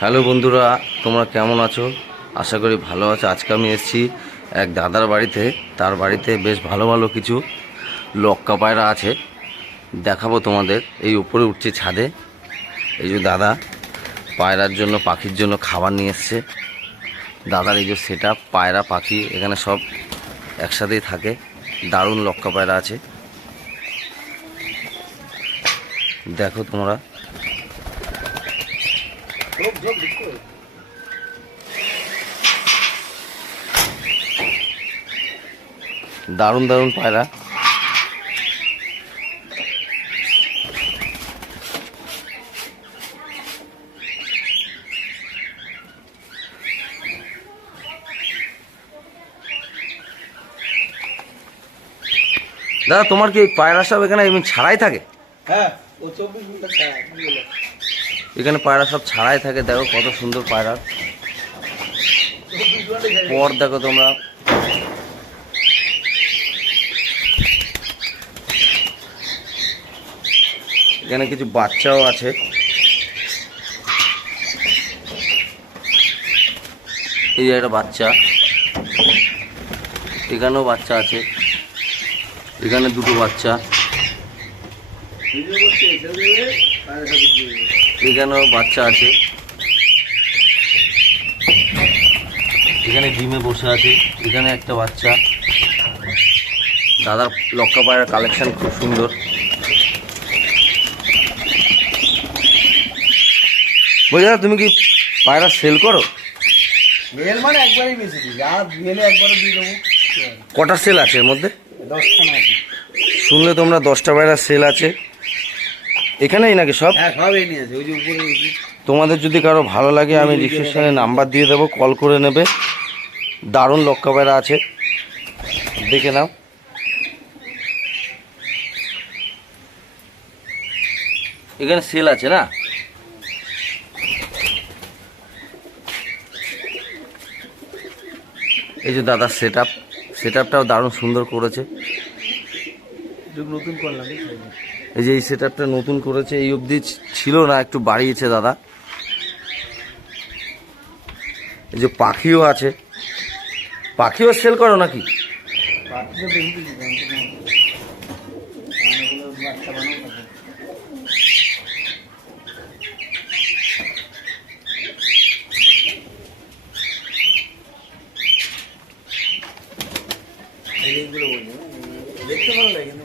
Hello বন্ধুরা, তোমরা কেমন আছো? আশা করি ভালো আছো। আজকে আমি এসেছি এক দাদার বাড়িতে। তার বাড়িতে বেশ ভালো ভালো কিছু লক্কা পায়রা আছে। দেখাবো তোমাদের। এই উপরে উঠছে ছাদে। এই যে দাদা পায়রার জন্য, পাখির জন্য খাবার নিয়ে এসছে। দাদার এই যে সেট পায়রা, পাখি, এখানে সব একসাথেই থাকে। দারুণ লক্কা পায়রা আছে। দেখো তোমরা। দারুণ দারুণ পায়রা। দাদা, তোমার কি পায়রা সব এখানে ছাড়াই থাকে? হ্যাঁ ও চব্বিশ ঘণ্টা এখানে পায়রা সব ছাড়াই থাকে, দেখো কত সুন্দর পায়রা। পর দেখো তোমরা। এখানে কিছু বাচ্চাও আছে। এই একটা বাচ্চা। এখানেও বাচ্চা আছে। এখানে দুটো বাচ্চা। এখানেও বাচ্চা আছে। এখানে ডিমে বসে আছে। এখানে একটা বাচ্চা। দাদার লক্কা পায়রার কালেকশন খুব সুন্দর। বলছি দাদা তুমি কি পায়রা সেল করো? মেল মানে একবারই বেশি দিই যা মেলে একবারে দিয়ে দেবো। কটা সেল আছে এর মধ্যে? আছে। শুনলে তোমরা দশটা পায়রা সেল আছে। এখানেই নাকি সব? হ্যাঁ তোমাদের যদি কারও ভালো লাগে আমি ডিসক্রিপশনে নাম্বার দিয়ে দেবো কল করে নেবে। দারুণ পায়রা আছে। দেখে নাও। এখানে সেল আছে না? এই যে দাদার সেট আপ সেট আপটাও দারুণ সুন্দর করেছে। নতুন করলাম এই যে এই সেট নতুন করেছে এই অবধি ছিল না একটু বাড়িয়েছে দাদা। এই যে পাখিও আছে। পাখিও সেল করো নাকি? হ্যাঁ, দেখতে ভালো লাগে কিন্তু